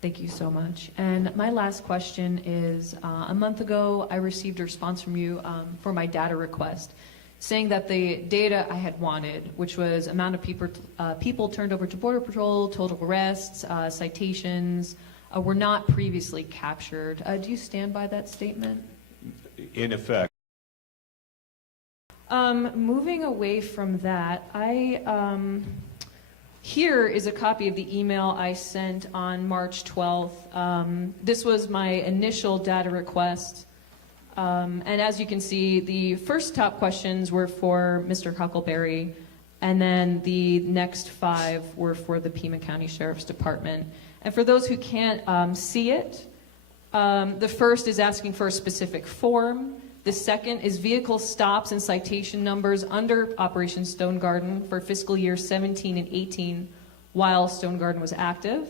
Thank you so much. And my last question is, a month ago, I received a response from you for my data request, saying that the data I had wanted, which was amount of people turned over to Border Patrol, total arrests, citations, were not previously captured. Do you stand by that statement? In effect. Moving away from that, here is a copy of the email I sent on March 12th. This was my initial data request. And as you can see, the first top questions were for Mr. Huckleberry, and then the next 5 were for the Pima County Sheriff's Department. And for those who can't see it, the first is asking for a specific form. The second is vehicle stops and citation numbers under Operation Stone Garden for fiscal year 17 and 18 while Stone Garden was active.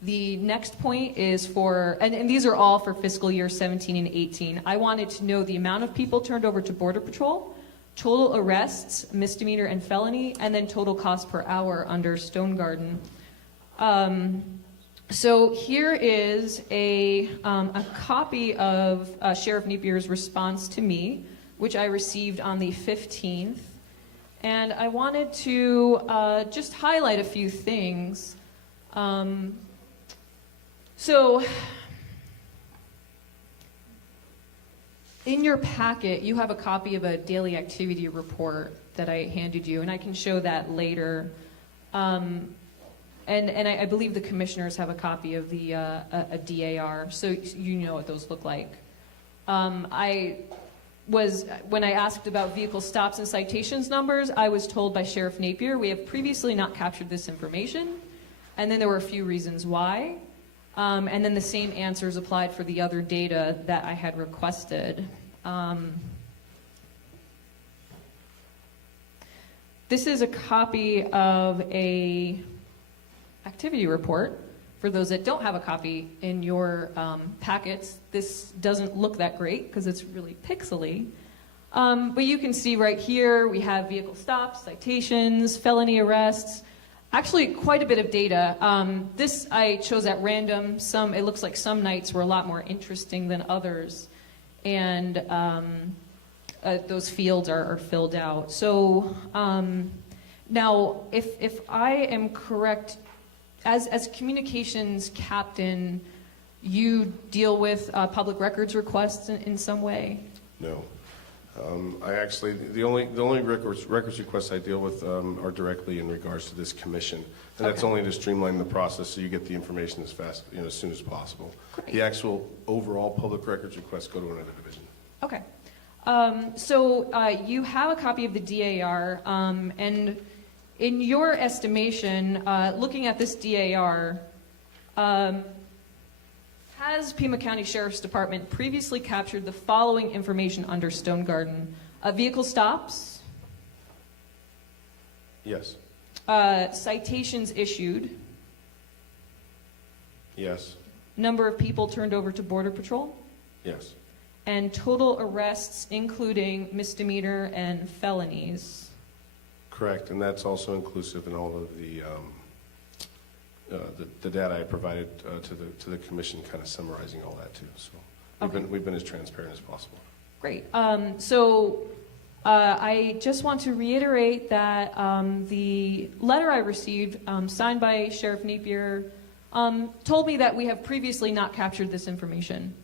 The next point is for, and these are all for fiscal year 17 and 18. I wanted to know the amount of people turned over to Border Patrol, total arrests, misdemeanor and felony, and then total cost per hour under Stone Garden. So here is a copy of Sheriff Napier's response to me, which I received on the 15th. And I wanted to just highlight a few things. So in your packet, you have a copy of a daily activity report that I handed you, and I can show that later. And I believe the commissioners have a copy of the a DAR, so you know what those look like. When I asked about vehicle stops and citations numbers, I was told by Sheriff Napier, we have previously not captured this information, and then there were a few reasons why. And then the same answers applied for the other data that I had requested. This is a copy of a activity report. For those that don't have a copy in your packets, this doesn't look that great because it's really pixely. But you can see right here, we have vehicle stops, citations, felony arrests, actually quite a bit of data. This I chose at random. It looks like some nights were a lot more interesting than others. And those fields are filled out. So now, if I am correct, as communications captain, you deal with public records requests in some way? No. I actually, the only records requests I deal with are directly in regards to this commission, and that's only to streamline the process so you get the information as fast, as soon as possible. Great. The actual overall public records requests go to another division. Okay. So you have a copy of the DAR, and in your estimation, looking at this DAR, has Pima County Sheriff's Department previously captured the following information under Stone Garden? Vehicle stops? Yes. Citations issued? Yes. Number of people turned over to Border Patrol? Yes. And total arrests, including misdemeanor and felonies? Correct, and that's also inclusive in all of the data I provided to the commission, kind of summarizing all that too. So we've been as transparent as possible. Great. I just want to reiterate that the letter I received, signed by Sheriff Napier, told me that we have previously not captured this information.